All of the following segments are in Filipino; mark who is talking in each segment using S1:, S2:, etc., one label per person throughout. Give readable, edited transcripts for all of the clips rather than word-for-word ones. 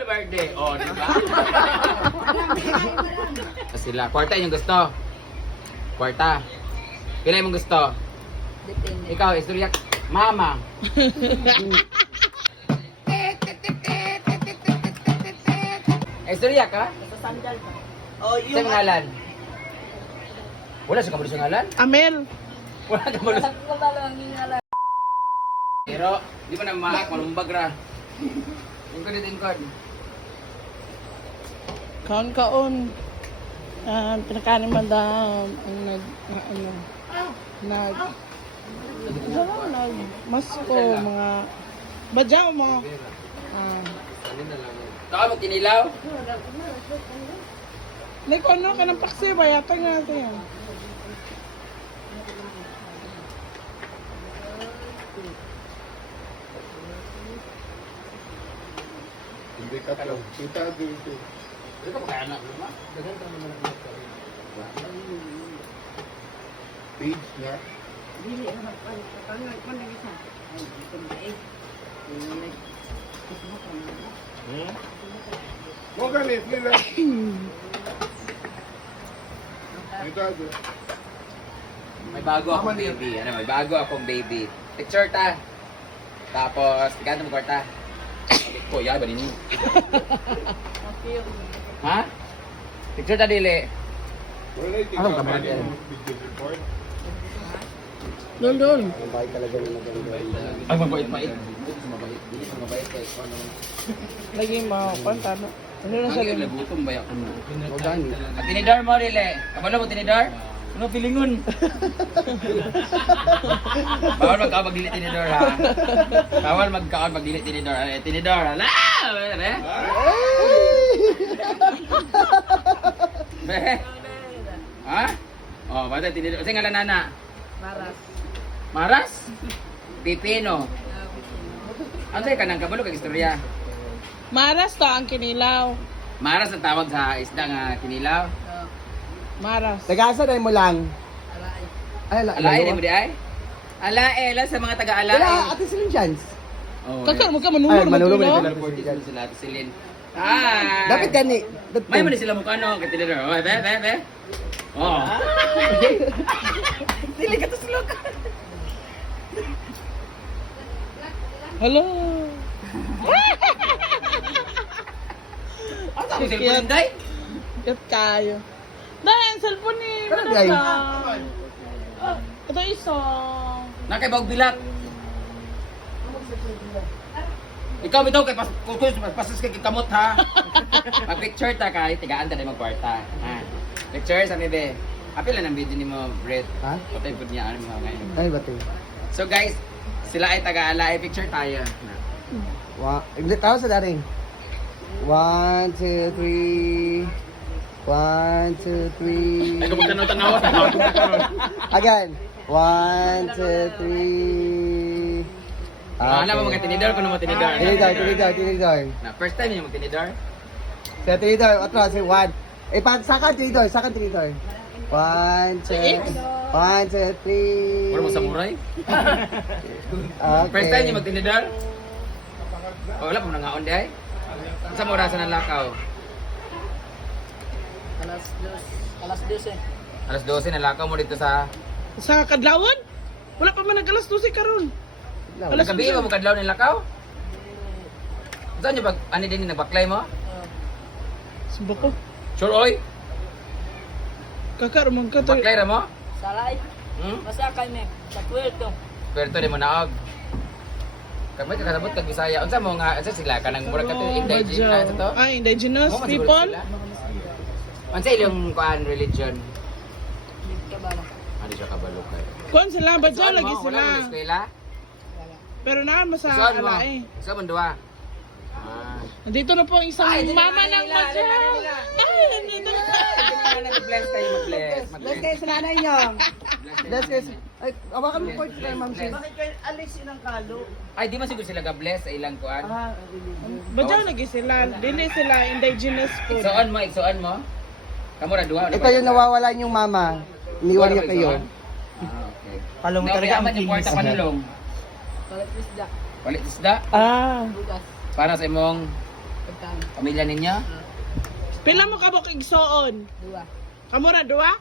S1: birthday. Oh, di ba? Sila. Kwarta yung gusto. Kwarta. Pila yung gusto?
S2: Depende.
S1: Ikaw, istorya. Mama. Istorya ka?
S2: Sa sandal pa.
S3: Oh,
S1: Sa ngalan? Wala sa kabalo sa ngalan?
S4: Amel.
S1: Wala ka kabalo sa...
S2: Sa talo ang ngingala.
S1: Pero, di pa na mahak, malumbag ra. Ingkod dito, ingkod.
S4: Kaon-kaon. Pinakain ni Madam ang masko, mga badyaw mo.
S1: Saka mo kinilaw?
S4: Like ano ka ng paksi, bayatan natin.
S5: Hindi ka lang. Kita dito.
S1: Ito ka kaya anak mo, dagan ka naman ang
S5: Page na.
S2: Dili na pangal pa na isa. Ay, ito na eh.
S5: Mo ganit nila. Kita dito.
S1: May bago akong baby. Ano, may bago akong baby. Picture ta. Tapos, gano'n mo kwarta? Ko, yay ba ninyo? Ha? Picture ta dili.
S5: Wala yung
S1: Anong
S5: tingnan
S1: kamera
S5: mo
S1: yan?
S5: yung video report.
S4: Doon.
S1: Ay, mabait. Mabait kay ano.
S4: Lagi mo, kwanta no. Ano na
S1: Ang
S4: sabi
S1: iyong
S4: mo?
S1: lagutom ba ako? At tinidor mo dili. Kabalo mo tinidor? Ano pilingon? Bawal magkaon pag dili tinidor ha. Bawal magkaon pag dili tinidor. Tinidor. Ala! Be. Ha? Oh, basta tinidor. Kasi ngalan nana.
S2: Maras.
S1: Maras? Pipino. Ano sa'yo ka nang kabalo kag istorya?
S4: Maras to ang kinilaw.
S1: Maras ang tawag sa isda nga kinilaw.
S4: Maras.
S3: Tagasa na mo lang.
S2: Alay.
S3: Ay,
S1: Alae di mo di ay? Alae lang sa mga taga-alae.
S3: Wala, ate Celine Chance.
S1: Oh,
S4: Kakar mo ka
S3: Ay,
S4: manunod
S3: manulong
S4: mo
S3: mo
S4: no?
S3: sila.
S1: sila ate Celine. Hi.
S3: Dapat gani.
S1: May man sila mukha no, katilero. Oh, be. Oh. Dili ka to sulok.
S4: Hello.
S1: Asa mo cellphone day?
S4: Kat kayo. Dahil ang cellphone ni
S3: Ano, guys?
S4: Madam. Ito isa.
S1: Nakay bilak. Ikaw bitaw kay pasas kay kamot ha. Mag-picture ta kay tigaan ta na magkwarta. Ha. Picture sa bebe. Apil lang ang video ni mo, Brett.
S3: Ha?
S1: Patay po niya ano mo ngayon.
S3: Ay, bato.
S1: So guys, sila ay taga-alae. Picture tayo.
S3: Tawa sa daring. 1, 2, 3. 1, 2, 3.
S1: Ay, kung tanaw-tanaw.
S3: Again. 1, 2, 3.
S1: Alam mo mga tinidor kung naman tinidor.
S3: Tinidor.
S1: Na first time niyo mag-tinidor.
S3: Sa tinidor, atras, 1. Saka tinidor. 1, 2, 3.
S1: Wala mo samurai.
S3: Okay.
S1: First time niyo mag-tinidor. Oh, wala po nangaon di ay. Sa mo rasa ng lakaw.
S2: Alas 12.
S1: Alas 12 na lakaw mo dito sa
S4: Sa Kadlawan? Wala pa man nagalas 12 karon.
S1: Alas gabi mo kadlaw ni lakaw. Saan niyo ano din nagbaklay mo?
S4: Subo ko.
S1: Sure oy.
S4: Kakar mo ka to.
S1: Baklay ra mo?
S2: Salay.
S1: Hmm?
S2: Masakay me. Sa puerto.
S1: Pero di mo naog. Kami kakasabot kag Bisaya. Unsa mo nga unsa sila kanang murag ka indigenous to?
S4: Ay, indigenous
S1: Oo,
S4: people.
S1: siguro sila. Unsa ilang kuan religion?
S2: Ka ba?
S1: Ano siya kabalo kay?
S4: Kuan sila, badyaw lagi
S1: Wala
S4: sila.
S1: mo sa eskwela?
S4: Pero naan mo sa
S1: Saan mo?
S4: alae.
S1: Saan mo duwa? Ah.
S4: Nandito na po ang isang
S1: Ay,
S4: mama ng badyaw. Ay, nandito na.
S1: Mag-bless tayo, mag-bless.
S3: Bless sa nanay niyo. Bless kayo. Ay, awakan mo po ito kay Ma'am Sis.
S2: Bakit kayo alis silang kalo?
S1: Ay, di man siguro sila ga-bless sa ilang kuan.
S4: Badyaw lagi sila. Dili sila indigenous food.
S1: Igsoon mo? Kamu ra duha.
S3: Ito yung nawawalan yung mama. Iniwan niya kayo.
S1: Ah, okay.
S3: Palong
S1: Okay,
S3: talaga ang
S1: aman yung kwarta
S3: kinis.
S1: panulong.
S2: Palit isda.
S1: Palit isda
S4: Ah.
S2: Bugas.
S1: para sa imong Pamilya ninyo?
S4: Pila mo ka bok igsoon?
S2: Dua.
S4: Kamura duwa?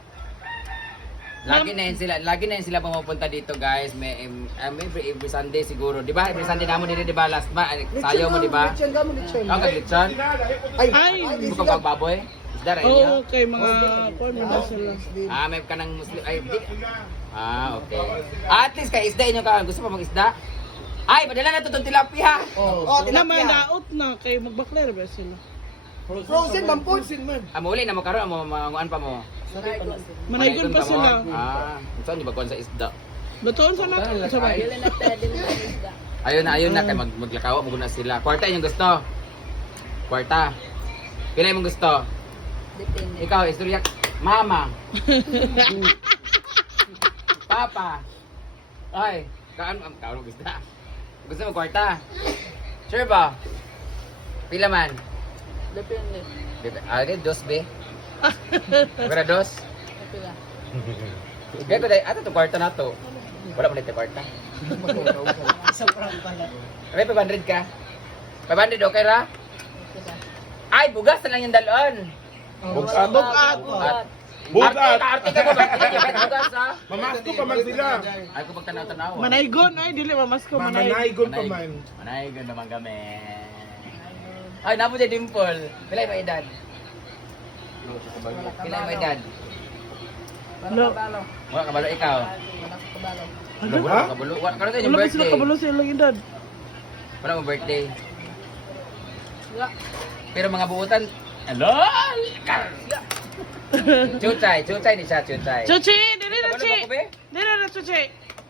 S1: Lagi na yun sila pumupunta dito, guys. Every Sunday siguro. Di ba? Every Sunday namo dito, di ba? Last ba? Sayo mo, di ba?
S3: Lechon ka mo, lechon.
S1: Ang kaglitson?
S4: Ay,
S1: Bukang pagbaboy? Isda rin
S4: oo,
S1: niyo?
S4: okay, mga kuwan mo na sila.
S1: May ka ng Muslim. Ay, di. Okay. At least kay isda inyo ka. Gusto pa mag isda? Ay, padala na itong tilapia.
S3: Oh,
S4: Naman
S3: tilapia.
S4: naot na kay magbakler ba sila?
S3: Frozen man po. Frozen man.
S1: Uli na mo karon mo manguan pa mo.
S4: Manaygon pa
S1: ka mo.
S4: sila.
S1: Saan di ba kuan sa isda?
S4: Batoon sa na sa bay.
S1: Ayun na kay maglakaw mo guna sila. Kwarta inyong gusto. Kwarta. Pila imong gusto? Ikaw, istorya. Mama. Papa. Ay, kaano gusto? Gusto mo kwarta? Sure ba? Pila man?
S2: Depende.
S1: Okay, dos be. Pero dos? Kaya ko dahil, ato to kwarta na to. Wala mo na ito kwarta. May 500 ka? 500 okay ra? Ay, bugas na lang yung dalon.
S5: Bugat.
S4: Bugat.
S5: Bugat.
S1: Arte ka mo ba? Bugas ha?
S5: Mamasko pa man sila.
S1: Ay, kung pagtanaw-tanaw.
S4: Manaygon ay dili mamasko manay.
S5: Manaygon pa man.
S1: Manaygon naman kami. Ay, napo si Dimple. Pila yung edad? Pila yung edad?
S4: Lo.
S1: Wala kabalo ikaw.
S4: Ano?
S1: Wala kabalo. Wala kabalo yung
S4: Wala ba sila
S1: birthday.
S4: kabalo sa ilang edad?
S1: Wala mo birthday. Pero mga buutan, hello! Chuchay ni siya, chuchay.
S4: Chuchi, dili na
S1: Kabalo
S4: chi.
S1: ba ko, be?
S4: Dili na chuchi.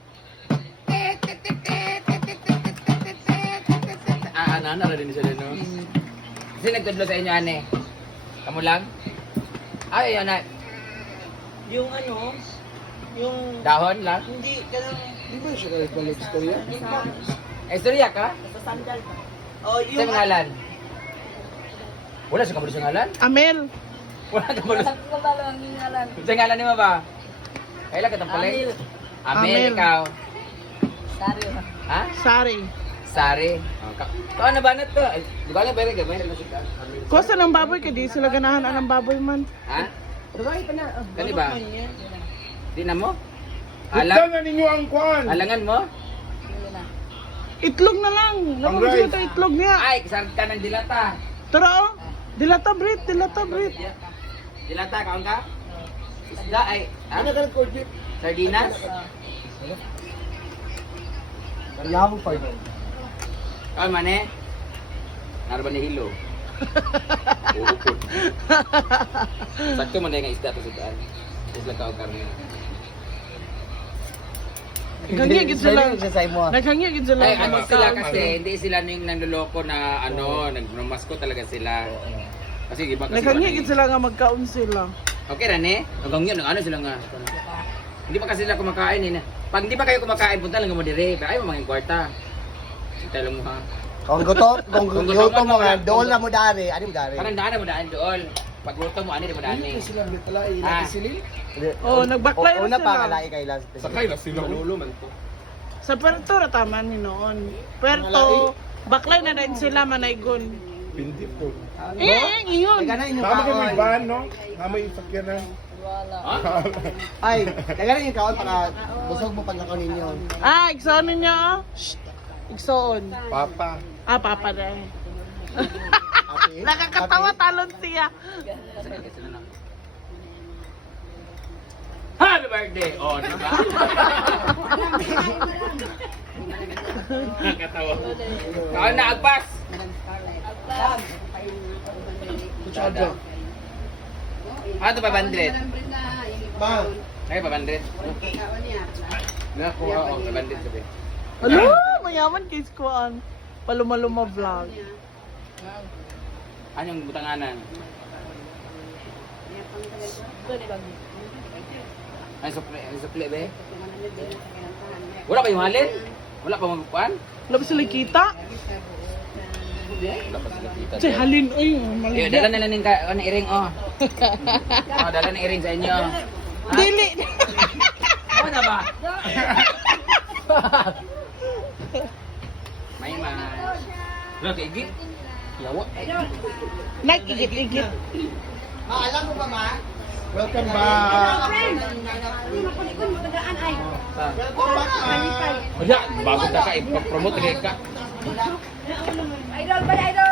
S1: Ano rin siya din, no? Kasi nagtudlo sa inyo, ane? Kamu lang? Ay, yun na.
S3: Yung ano, yung...
S1: Dahon lang?
S3: Hindi, kanang... Di ba siya kayo pala istorya?
S1: Istorya ka?
S3: Oh,
S1: Sa mga ngalan? Wala sa kabalo sa ngalan?
S4: Amel.
S1: Wala kabalo sa...
S2: Kabalo ang ngalan.
S1: Sa ngalan ni mo ba? Kailan ka tampalay?
S2: Amil.
S1: Amil,
S4: Amil.
S1: ikaw.
S2: Karyo.
S1: Ha?
S4: Sari.
S1: Sari. Kau na ba na to? Ay, di ba lang pwede ka? May nagmasika.
S4: Kosa ng baboy ka di sila ganahan ang baboy man.
S1: Ha?
S3: Babae pa na.
S1: Kani ba? Di na mo?
S5: Hugdan
S1: Alang?
S5: na ninyo ang kwan.
S1: Alangan mo?
S2: Hindi na.
S4: Itlog na lang. Naman
S5: Alright.
S4: sila itlog niya.
S1: Ay, kasarap ka ng dilata.
S4: Tara oh. Dilata Brit, dilata Brit.
S1: Dilata, kaon ka? Isda ay, ha?
S3: Ano ka nag-cord dip?
S1: Sardinas?
S3: Yaman pa yun.
S1: Kaon man eh? Narba ni Hilo. Uupod. Sakto man dahil nga isda to sa daan. Tapos lang kaon karne.
S4: Naghangi gid sila.
S3: Sa mo.
S4: Naghangi gid sila.
S1: Ay, ano
S4: Magkaon
S1: sila
S4: sila.
S1: kasi, hindi sila yung nanloloko na ano, nagmamasko talaga sila. Kasi iba kasi
S4: Naghangi
S1: ano
S4: gid
S1: eh.
S4: sila nga magkaon sila.
S1: Okay ran eh. Hanggang yun, ano sila nga. Hindi pa kasi sila kumakain eh. Pag hindi pa kayo kumakain, punta lang mo dire. Ayaw mo mga kwarta. Sintay lang mo ha.
S3: Kung gutom mo nga,
S1: wala.
S3: doon na mo dari. Ano mo dari?
S1: Parang daan mo daan doon. Pag luto mo, ano di mo daan eh.
S3: sila pala
S1: Ah.
S3: silil.
S4: Oo, nagbaklay na
S3: Una
S4: sila.
S3: pa kalai kay last.
S5: Sakay na sila.
S4: Sa Puerto ra tama ni noon. Puerto, baklay na din sila manaygon.
S5: Pindi po.
S4: Iyon.
S3: Teka na inyong
S5: Tama ka may
S3: kaon.
S5: van, no? Tama yung sakyanan.
S2: Wala.
S3: Ay, teka na inyong kaon para busog mo pag nakaon ninyo.
S4: Ah, igsoon ninyo. Oh. Shh. Igsoon.
S5: Papa.
S4: Ah, papa na.
S3: Ate.
S4: Nakakatawa talon siya.
S1: Happy birthday! Oh, di ba? Nakatawa. Kaon na, agpas!
S3: Kutsada.
S1: Ano to, 500?
S3: Ma.
S1: Ay, 500. Nakuha ko, 500 sabi.
S4: Ano? Mayaman kay Skuan. Paluma-luma vlog.
S1: Anong butanganan? Ay, supli ba eh? Wala kayong halin? Wala pa magpuan?
S4: Wala ba sila kita?
S1: Wala pa sila kita.
S4: Say halin. Uy,
S1: Eh, dala
S4: mali.
S1: na lang ng iring, oh. Oh, dala ng iring sa inyo.
S4: Dili.
S1: Ano na ba? May man. Wala, kaigi. Yawa.
S4: Nag-igit-igit.
S5: Welcome back.
S2: Hindi makulikon mo tagaan ay.
S1: Wala, bago ta ka, ipapromote ka.
S2: Idol, bali idol.